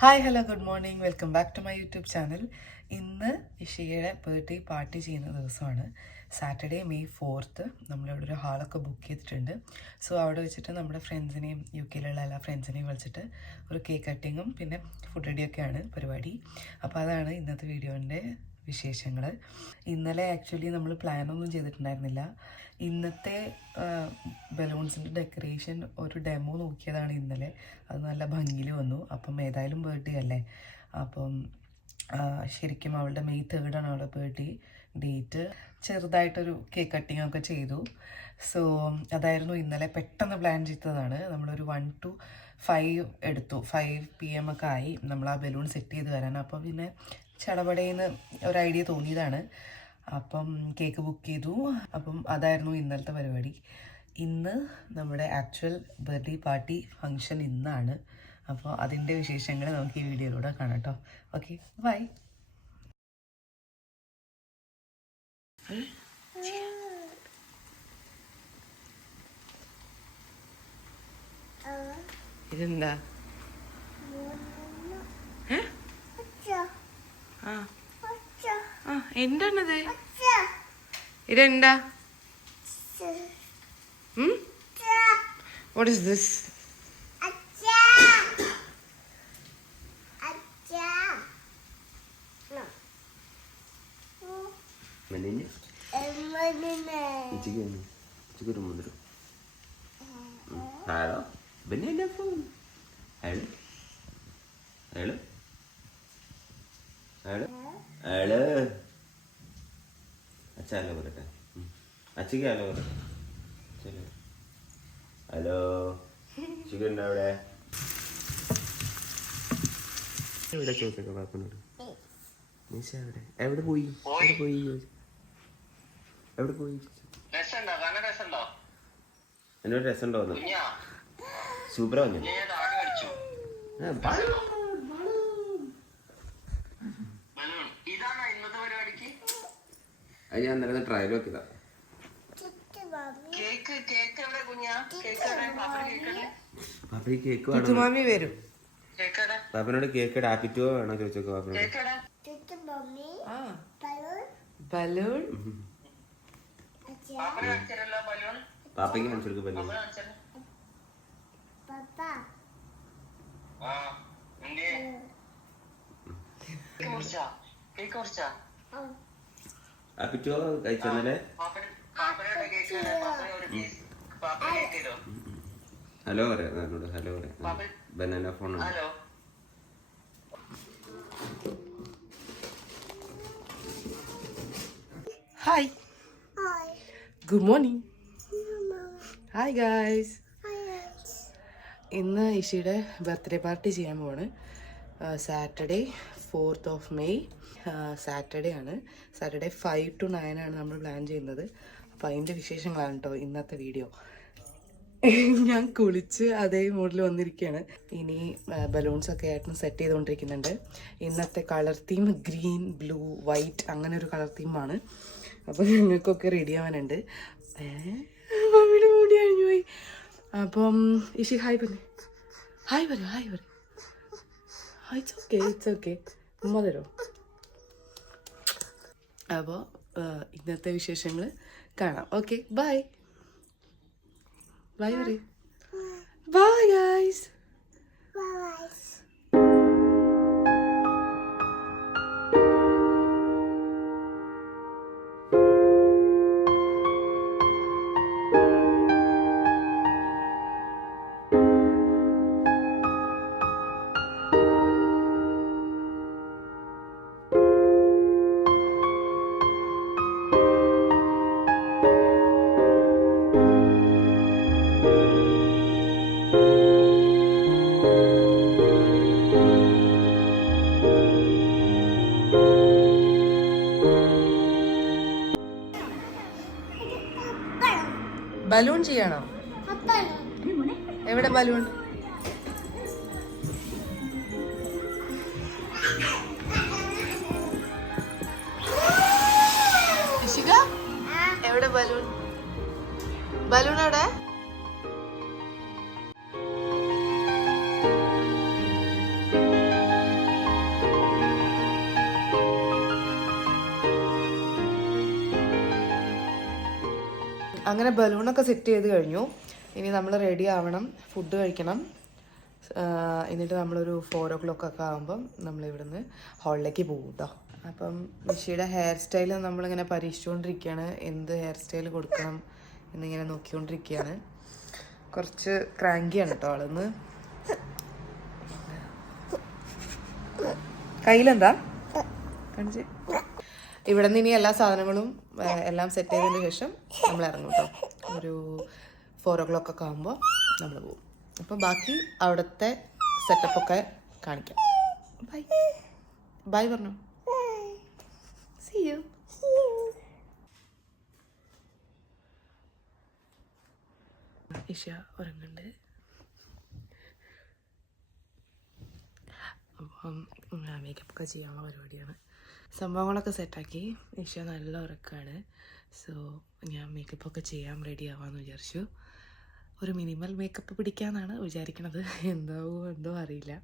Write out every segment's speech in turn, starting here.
Hi hello good morning welcome back to my YouTube channel. ഇന്ന് ഇഷയുടെ birthday party ചെയ്യുന്ന ദിവസമാണ്. സാറ്റർഡേ May 4th നമ്മളിവിടെ ഒരു ഹാളൊക്കെ ബുക്ക് ചെയ്തിട്ടുണ്ട്. സോ അവിടെ വെച്ചിട്ട് നമ്മുടെ ഫ്രണ്ട്സിനെയും UK എല്ലാ ഫ്രണ്ട്സിനെയും വിളിച്ചിട്ട് ഒരു കേക്ക് കട്ടിങ്ങും പിന്നെ ഫുഡ് റെഡിയൊക്കെയാണ് പരിപാടി. അപ്പോൾ അതാണ് ഇന്നത്തെ വീഡിയോൻ്റെ വിശേഷങ്ങൾ. ഇന്നലെ ആക്ച്വലി നമ്മൾ പ്ലാനൊന്നും ചെയ്തിട്ടുണ്ടായിരുന്നില്ല. ഇന്നത്തെ ബലൂൺസിൻ്റെ ഡെക്കറേഷൻ ഒരു ഡെമോ നോക്കിയതാണ് ഇന്നലെ. അത് നല്ല ഭംഗിയിൽ വന്നു. അപ്പം ഏതായാലും ബർത്ത്ഡേ അല്ലേ, അപ്പം ശരിക്കും അവളുടെ May 3rd അവളുടെ ബർത്ത്ഡേ ഡേറ്റ്. ചെറുതായിട്ടൊരു കേക്ക് കട്ടിങ് ഒക്കെ ചെയ്തു. സോ അതായിരുന്നു ഇന്നലെ. പെട്ടെന്ന് പ്ലാൻ ചെയ്തതാണ്. നമ്മളൊരു 1 to 5 എടുത്തു. 5 PM ഒക്കെ ആയി നമ്മൾ ആ ബലൂൺ സെറ്റ് ചെയ്ത് വരാൻ. അപ്പോൾ പിന്നെ ചടപടേന്ന് ഒരു ഐഡിയ തോന്നിയതാണ്. അപ്പം കേക്ക് ബുക്ക് ചെയ്തു. അപ്പം അതായിരുന്നു ഇന്നലത്തെ പരിപാടി. ഇന്ന് നമ്മുടെ ആക്ച്വൽ ബർത്ത്ഡേ പാർട്ടി ഫങ്ഷൻ ഇന്നാണ്. അപ്പോൾ അതിൻ്റെ വിശേഷങ്ങൾ നമുക്ക് ഈ വീഡിയോയിലൂടെ കാണാം കേട്ടോ. Okay, bye. ഇതെന്താ? എന്താണത്? ഇതെന്താ? What is this? Halo, bener phone. Halo, halo, halo, halo. अच्छा हेलो बोलता है. अच्छी क्या हेलो बोलता है. चलो. हेलो. चिकन ना उड़े. उड़े चोके का बाप नोड़. निशा उड़े. एवढे पोई. एवढे पोई. एवढे पोई. രസം ഉണ്ടോ? കാണാൻ രസം ഉണ്ടോ? എന്നോട് രസം ഉണ്ടോ? സൂപ്പർ പറഞ്ഞു. ഇതാണോ ഇന്നത്തെ പരിപാടിക്ക്? അത് ഞാൻ അന്നേരം ട്രയൽ നോക്കിയതാ. കേക്ക് കേക്ക് എവിടെ കുഞ്ഞാ? കേക്ക് എവിടെ? പാപ്പി കേക്ക് മാമി വരും. കേക്ക് എവിടെ? പാപ്പനോട് കേക്ക് ഹാപ്പിറ്റോ വേണോ ചോദിച്ചോക്കെ പാപ്പനോട്. കേക്ക് എവിടെ? ബലൂൺ പാപ്പനെ കാണിച്ചല്ലോ ബലൂൺ. പാപ്പയ്ക്ക് കാണിച്ചു കൊടുക്കും ബലൂൺ. ആ എന്തേ? കേക്ക് മുറിച്ചാ? കേക്ക് മുറിച്ചാ? ഹാപ്പിറ്റോ കഴിച്ചെന്നല്ലേ. പാപ്പനോട് കേക്ക് പാപ്പന കേക്ക് തരോ? ഹലോ പറയാം എന്നോട്. ഹലോ പറയാം. Banana phone. Hello. Hi. Good morning. Hi guys. ഇന്ന് ഇഷിയുടെ ബർത്ത്ഡേ പാർട്ടി ചെയ്യാൻ പോവാണ്. സാറ്റർഡേ 4th May സാറ്റർഡേ ആണ്. സാറ്റർഡേ 5 to 9 ആണ് നമ്മൾ പ്ലാൻ ചെയ്യുന്നത്. അപ്പോൾ അതിൻ്റെ വിശേഷങ്ങളാണ് കേട്ടോ ഇന്നത്തെ വീഡിയോ. ഞാൻ കുളിച്ച് അതേ മൂഡിൽ വന്നിരിക്കുകയാണ്. ഇനി ബലൂൺസൊക്കെ ആയിട്ട് സെറ്റ് ചെയ്തുകൊണ്ടിരിക്കുന്നുണ്ട്. ഇന്നത്തെ colour theme green, blue, white അങ്ങനെ ഒരു കളർ തീമാണ്. അപ്പോൾ ഞങ്ങൾക്കൊക്കെ റെഡി ആവാനുണ്ട്. മമ്മിയുടെ മുടി കഴിഞ്ഞു പോയി. അപ്പം ഇഷി ഹായ് പറഞ്ഞു. ഹായ് പറയും. ഹായ് പറയും. It's okay, it's okay. ഉമ്മ തരോ? അപ്പോൾ ഇന്നത്തെ വിശേഷങ്ങൾ കാണാം. Okay, bye. ബൈ പറയും. Bye guys. ബലൂൺ ചെയ്യണോ? എവിടെ ബലൂൺ? എവിടെ ബലൂൺ? ബലൂൺ എവിടെ? അങ്ങനെ ബലൂണൊക്കെ സെറ്റ് ചെയ്ത് കഴിഞ്ഞു. ഇനി നമ്മൾ റെഡി ആവണം, ഫുഡ് കഴിക്കണം. എന്നിട്ട് നമ്മളൊരു 4 o'clock ഒക്കെ ആകുമ്പം നമ്മളിവിടുന്ന് ഹാളിലേക്ക് പോകും കേട്ടോ. അപ്പം നിഷിയുടെ ഹെയർ സ്റ്റൈൽ നമ്മളിങ്ങനെ പരീക്ഷിച്ചുകൊണ്ടിരിക്കുകയാണ്. എന്ത് ഹെയർ സ്റ്റൈൽ കൊടുക്കണം എന്നിങ്ങനെ നോക്കിക്കൊണ്ടിരിക്കുകയാണ്. കുറച്ച് ക്രാങ്കിയാണ് കേട്ടോ ആളൊന്ന്. കയ്യിലെന്താ കാണിച്ച്. ഇവിടെ നിന്ന് ഇനി എല്ലാ സാധനങ്ങളും എല്ലാം സെറ്റ് ചെയ്തതിന് ശേഷം നമ്മൾ ഇറങ്ങും കേട്ടോ. ഒരു 4 o'clock ഒക്കെ ആകുമ്പോൾ നമ്മൾ പോകും. അപ്പോൾ ബാക്കി അവിടുത്തെ സെറ്റപ്പൊക്കെ കാണിക്കാം. ബൈ ബൈ പറഞ്ഞു. See you. ഇഷ ഉറങ്ങുന്നുണ്ട്. അപ്പം മേക്കപ്പ് ഒക്കെ ചെയ്യാനുള്ള പരിപാടിയാണ്. സംഭവങ്ങളൊക്കെ സെറ്റാക്കി. ഇഷ നല്ല ഉറക്കമാണ്. സോ ഞാൻ മേക്കപ്പൊക്കെ ചെയ്യാൻ റെഡി ആവാമെന്ന് വിചാരിച്ചു. ഒരു മിനിമൽ മേക്കപ്പ് പിടിക്കാമെന്നാണ് വിചാരിക്കണത്. എന്തോ അറിയില്ല.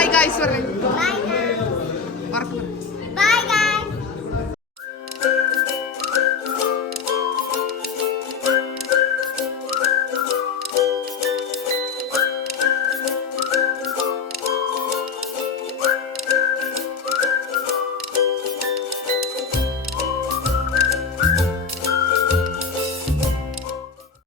ബൈ ഗൈസ് പറഞ്ഞു.